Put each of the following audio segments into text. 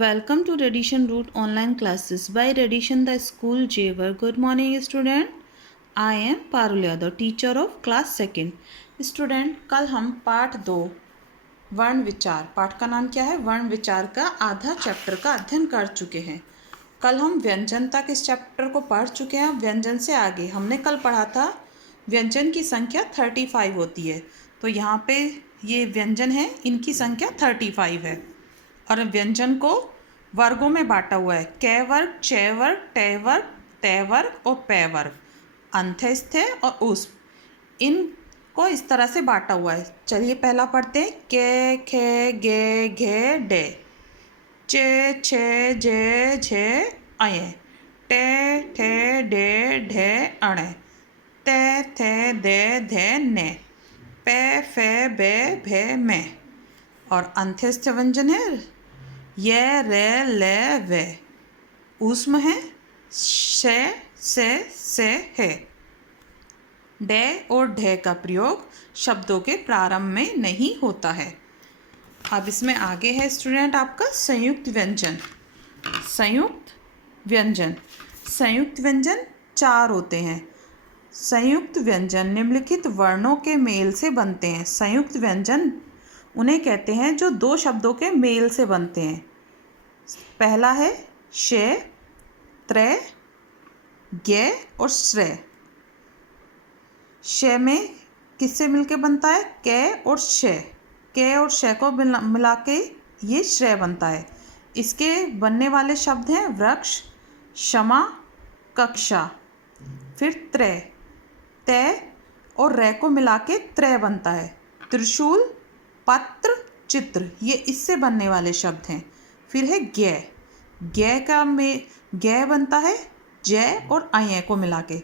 Welcome to Radition Root online classes by Radition the School Javer. Good morning student. I am Parul Yadav, teacher of class second. Student, कल हम पाठ 2 वर्ण विचार, पाठ का नाम क्या है? वर्ण विचार का आधा चैप्टर का अध्ययन कर चुके हैं। कल हम व्यंजन तक इस चैप्टर को पढ़ चुके हैं। व्यंजन से आगे हमने कल पढ़ा था व्यंजन की संख्या 35 होती है। तो यहाँ पे ये व्यंजन है, इनकी संख्या 35 है और व्यंजन को वर्गों में बांटा हुआ है। कै वर्ग, च वर्ग, टे वर्ग, तै वर्ग और पै वर्ग, अंत्यस्थ और उष्म, इनको इस तरह से बांटा हुआ है। चलिए पहला पढ़ते हैं। कै, खे, गे, घे, डे, चे, छे, जे, झे, अये, टे, ठे, डे, ढे, अणे, ते, थे, दे, धे, ने, पे, फे, बे, भे, में। और अंत्यस्थ व्यंजन है ये, रे, ले, वे। ऊष्म है शे, से, है। डे और ढे का प्रयोग शब्दों के प्रारंभ में नहीं होता है। अब इसमें आगे है स्टूडेंट आपका संयुक्त व्यंजन। संयुक्त व्यंजन, संयुक्त व्यंजन 4 होते हैं। संयुक्त व्यंजन निम्नलिखित वर्णों के मेल से बनते हैं। संयुक्त व्यंजन उन्हें कहते हैं जो 2 शब्दों के मेल से बनते हैं। पहला है शे, त्रे, गे और श्रे। शे में किससे मिलके बनता है? कै और शे। कै और शे को मिला के ये श्रेय बनता है। इसके बनने वाले शब्द हैं वृक्ष, क्षमा, कक्षा। फिर त्रे, तै और रे को मिला के त्रय बनता है। त्रिशूल, पत्र, चित्र, ये इससे बनने वाले शब्द हैं। फिर है ज्ञ। ज्ञ का में ज्ञ बनता है जय और अय को मिला के,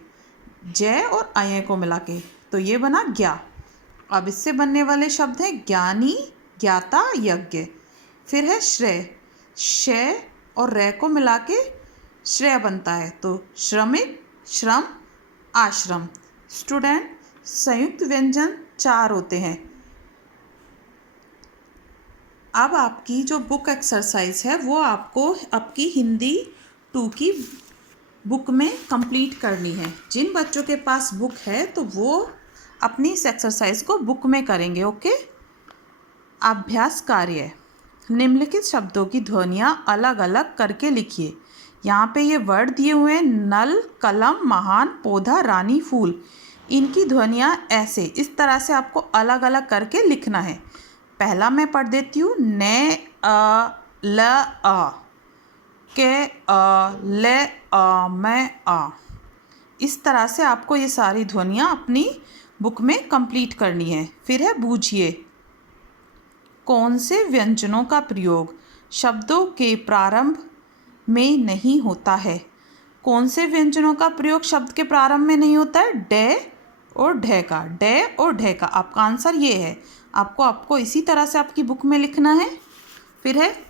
जय और अय को मिला के, तो ये बना ज्ञा। अब इससे बनने वाले शब्द हैं ज्ञानी, ज्ञाता, यज्ञ। फिर है श्रेय। शय और रे को मिला के श्रेय बनता है, तो श्रमिक, श्रम, आश्रम। स्टूडेंट, संयुक्त व्यंजन 4 होते हैं। अब आपकी जो बुक एक्सरसाइज है वो आपको आपकी हिंदी 2 की बुक में कंप्लीट करनी है। जिन बच्चों के पास बुक है तो वो अपनी इस एक्सरसाइज को बुक में करेंगे। ओके। अभ्यास कार्य, निम्नलिखित शब्दों की ध्वनियाँ अलग अलग करके लिखिए। यहाँ पे ये वर्ड दिए हुए हैं नल, कलम, महान, पौधा, रानी, फूल। इनकी ध्वनियाँ ऐसे इस तरह से आपको अलग अलग करके लिखना है। पहला मैं पढ़ देती हूँ। ने, अ, ल, अ, के, अ, ले, अ, मैं, आ। इस तरह से आपको ये सारी ध्वनियाँ अपनी बुक में कंप्लीट करनी है। फिर है बूझिए। कौन से व्यंजनों का प्रयोग शब्दों के प्रारंभ में नहीं होता है? कौन से व्यंजनों का प्रयोग शब्द के प्रारंभ में नहीं होता है? डे और ढे का। डे और ढे का आपका आंसर ये है। आपको इसी तरह से आपकी बुक में लिखना है। फिर है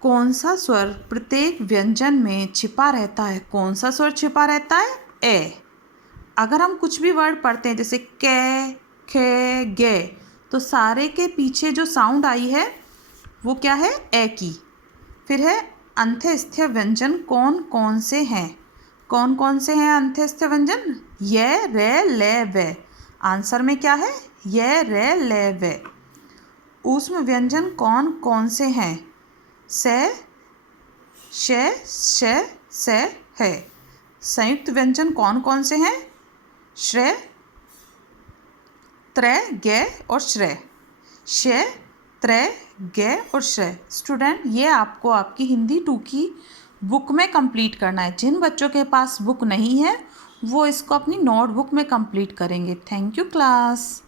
कौन सा स्वर प्रत्येक व्यंजन में छिपा रहता है? कौन सा स्वर छिपा रहता है? ए। अगर हम कुछ भी वर्ड पढ़ते हैं जैसे कै, खे, गे, तो सारे के पीछे जो साउंड आई है वो क्या है? ए की। फिर है अंत्यस्थ व्यंजन कौन कौन से हैं? कौन कौन से हैं अंत्यस्थ व्यंजन? ये, रे, ले, वे। आंसर में क्या है? ये, रे, ले, वे। ऊष्म व्यंजन कौन कौन से हैं? से, से, है। संयुक्त व्यंजन कौन कौन से हैं? श्रेय, त्रय, गे और श्रेय। शे, त्रय, गे और श्रेय। स्टूडेंट, ये आपको आपकी हिंदी 2 की बुक में कंप्लीट करना है। जिन बच्चों के पास बुक नहीं है वो इसको अपनी नोटबुक में कंप्लीट करेंगे। Thank you class.